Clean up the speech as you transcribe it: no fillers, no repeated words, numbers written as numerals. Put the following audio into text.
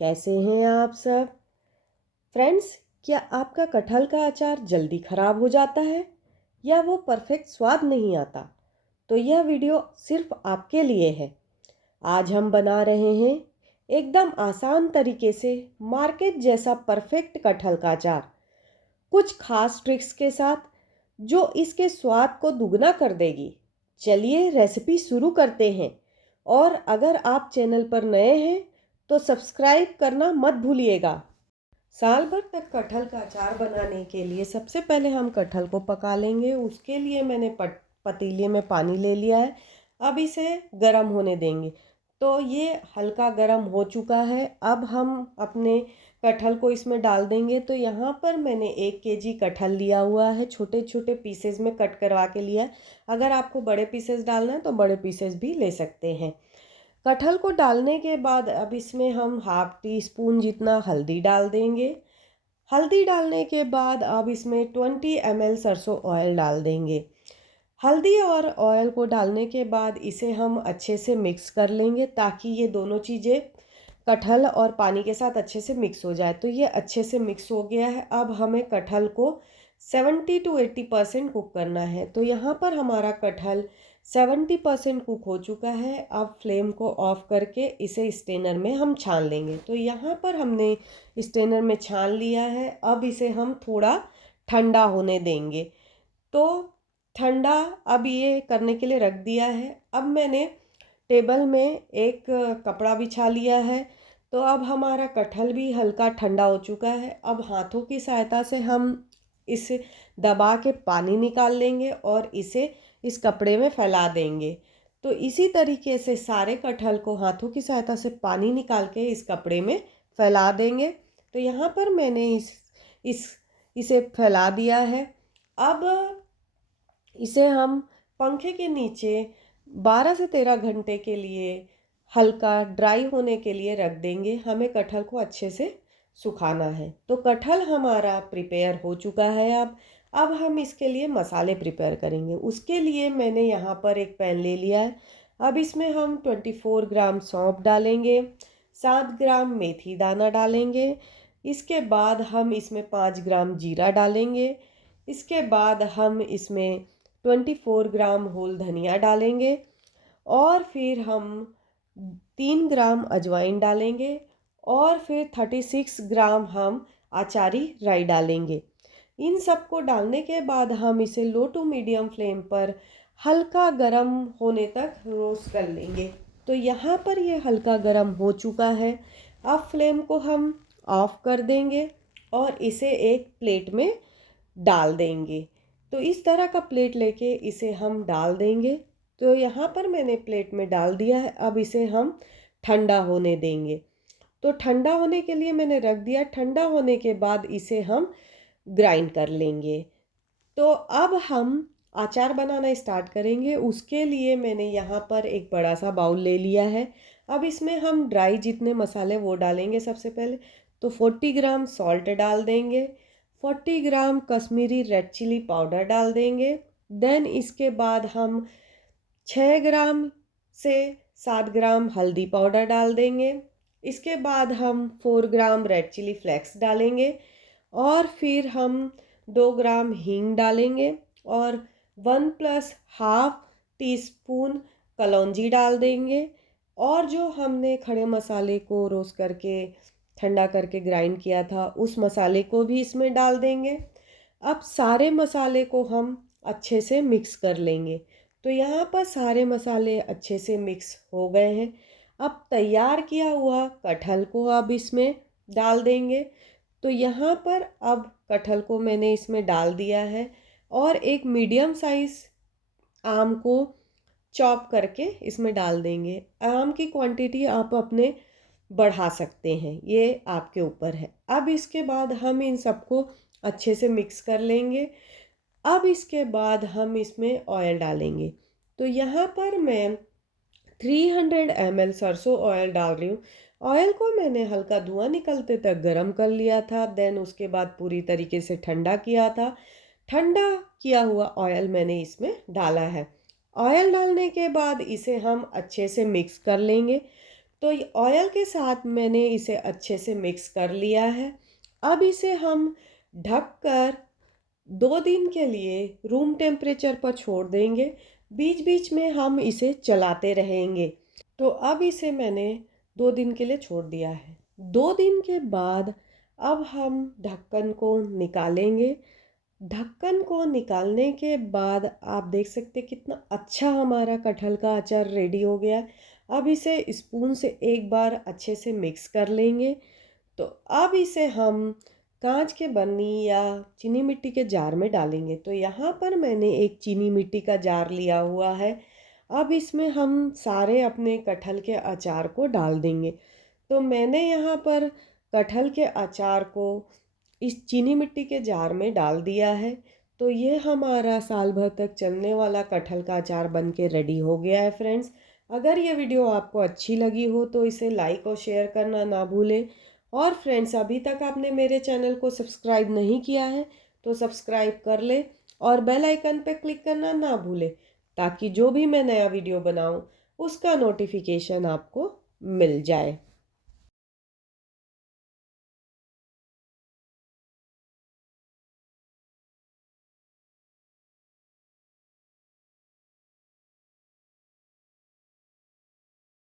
कैसे हैं आप सब? फ्रेंड्स, क्या आपका कटहल का अचार जल्दी खराब हो जाता है या वो परफेक्ट स्वाद नहीं आता? तो यह वीडियो सिर्फ आपके लिए है। आज हम बना रहे हैं एकदम आसान तरीके से मार्केट जैसा परफेक्ट कटहल का अचार, कुछ खास ट्रिक्स के साथ जो इसके स्वाद को दुगना कर देगी। चलिए रेसिपी शुरू करते हैं। और अगर आप चैनल पर नए हैं तो सब्सक्राइब करना मत भूलिएगा। साल भर तक कटहल का अचार बनाने के लिए सबसे पहले हम कटहल को पका लेंगे। उसके लिए मैंने पतीले में पानी ले लिया है। अब इसे गर्म होने देंगे। तो ये हल्का गर्म हो चुका है। अब हम अपने कटहल को इसमें डाल देंगे। तो यहाँ पर मैंने 1 केजी कटहल लिया हुआ है, छोटे छोटे पीसेस में कट करवा के लिया है। अगर आपको बड़े पीसेस डालना है तो बड़े पीसेस भी ले सकते हैं। कटहल को डालने के बाद अब इसमें हम 1/2 टीस्पून जितना हल्दी डाल देंगे। हल्दी डालने के बाद अब इसमें 20 ml सरसों ऑयल डाल देंगे। हल्दी और ऑयल को डालने के बाद इसे हम अच्छे से मिक्स कर लेंगे ताकि ये दोनों चीज़ें कटहल और पानी के साथ अच्छे से मिक्स हो जाए। तो ये अच्छे से मिक्स हो गया है। अब हमें कटहल को 70 to 80% कुक करना है। तो यहाँ पर हमारा कटहल 70% कुक हो चुका है। अब फ्लेम को ऑफ करके इसे स्ट्रेनर में हम छान लेंगे। तो यहाँ पर हमने स्ट्रेनर में छान लिया है। अब इसे हम थोड़ा ठंडा होने देंगे। तो ठंडा अब ये करने के लिए रख दिया है। अब मैंने टेबल में एक कपड़ा बिछा लिया है। तो अब हमारा कटहल भी हल्का ठंडा हो चुका है। अब हाथों की सहायता से हम इसे दबा के पानी निकाल लेंगे और इसे इस कपड़े में फैला देंगे। तो इसी तरीके से सारे कटहल को हाथों की सहायता से पानी निकाल के इस कपड़े में फैला देंगे। तो यहाँ पर मैंने इसे फैला दिया है। अब इसे हम पंखे के नीचे 12 से 13 घंटे के लिए हल्का ड्राई होने के लिए रख देंगे। हमें कटहल को अच्छे से सुखाना है। तो कटहल हमारा प्रिपेयर हो चुका है। अब हम इसके लिए मसाले प्रिपेयर करेंगे। उसके लिए मैंने यहाँ पर एक पैन ले लिया है। अब इसमें हम 24 ग्राम सौंफ डालेंगे, 7 ग्राम मेथी दाना डालेंगे। इसके बाद हम इसमें 5 ग्राम जीरा डालेंगे। इसके बाद हम इसमें 24 ग्राम होल धनिया डालेंगे और फिर हम 3 ग्राम अजवाइन डालेंगे और फिर 36 ग्राम हम आचारी राई डालेंगे। इन सबको डालने के बाद हम इसे लो टू मीडियम फ्लेम पर हल्का गरम होने तक रोस्ट कर लेंगे। तो यहाँ पर ये हल्का गरम हो चुका है। अब फ्लेम को हम ऑफ कर देंगे और इसे एक प्लेट में डाल देंगे। तो इस तरह का प्लेट लेके इसे हम डाल देंगे। तो यहाँ पर मैंने प्लेट में डाल दिया है। अब इसे हम ठंडा होने देंगे। तो ठंडा होने के लिए मैंने रख दिया। ठंडा होने के बाद इसे हम ग्राइंड कर लेंगे। तो अब हम अचार बनाना स्टार्ट करेंगे। उसके लिए मैंने यहाँ पर एक बड़ा सा बाउल ले लिया है। अब इसमें हम ड्राई जितने मसाले वो डालेंगे। सबसे पहले तो 40 ग्राम सॉल्ट डाल देंगे, 40 ग्राम कश्मीरी रेड चिली पाउडर डाल देंगे। देन इसके बाद हम 6 ग्राम से 7 ग्राम हल्दी पाउडर डाल देंगे। इसके बाद हम 4 ग्राम रेड चिली फ्लेक्स डालेंगे और फिर हम 2 ग्राम हींग डालेंगे और 1+1/2 टीस्पून कलौंजी डाल देंगे। और जो हमने खड़े मसाले को रोस्ट करके ठंडा करके ग्राइंड किया था उस मसाले को भी इसमें डाल देंगे। अब सारे मसाले को हम अच्छे से मिक्स कर लेंगे। तो यहाँ पर सारे मसाले अच्छे से मिक्स हो गए हैं। अब तैयार किया हुआ कटहल को अब इसमें डाल देंगे। तो यहाँ पर अब कटहल को मैंने इसमें डाल दिया है और एक मीडियम साइज़ आम को चॉप करके इसमें डाल देंगे। आम की क्वांटिटी आप अपने बढ़ा सकते हैं, ये आपके ऊपर है। अब इसके बाद हम इन सबको अच्छे से मिक्स कर लेंगे। अब इसके बाद हम इसमें ऑयल डालेंगे। तो यहाँ पर मैं 300 ml सरसों ऑयल डाल रही हूँ। ऑयल को मैंने हल्का धुआं निकलते तक गरम कर लिया था। देन उसके बाद पूरी तरीके से ठंडा किया था। ठंडा किया हुआ ऑयल मैंने इसमें डाला है। ऑयल डालने के बाद इसे हम अच्छे से मिक्स कर लेंगे। तो ऑयल के साथ मैंने इसे अच्छे से मिक्स कर लिया है। अब इसे हम ढककर 2 दिन के लिए रूम टेम्परेचर पर छोड़ देंगे। बीच बीच में हम इसे चलाते रहेंगे। तो अब इसे मैंने 2 दिन के लिए छोड़ दिया है। 2 दिन के बाद अब हम ढक्कन को निकालेंगे। ढक्कन को निकालने के बाद आप देख सकते हैं कितना अच्छा हमारा कटहल का अचार रेडी हो गया। अब इसे स्पून से एक बार अच्छे से मिक्स कर लेंगे। तो अब इसे हम कांच के बर्नी या चीनी मिट्टी के जार में डालेंगे। तो यहाँ पर मैंने एक चीनी मिट्टी का जार लिया हुआ है। अब इसमें हम सारे अपने कटहल के अचार को डाल देंगे। तो मैंने यहाँ पर कटहल के अचार को इस चीनी मिट्टी के जार में डाल दिया है। तो ये हमारा साल भर तक चलने वाला कटहल का अचार बन के रेडी हो गया है फ्रेंड्स। अगर ये वीडियो आपको अच्छी लगी हो तो इसे लाइक और शेयर करना ना भूलें। और फ्रेंड्स, अभी तक आपने मेरे चैनल को सब्सक्राइब नहीं किया है तो सब्सक्राइब कर ले और बेल आइकन पर क्लिक करना ना भूलें, ताकि जो भी मैं नया वीडियो बनाऊं उसका नोटिफिकेशन आपको मिल जाए।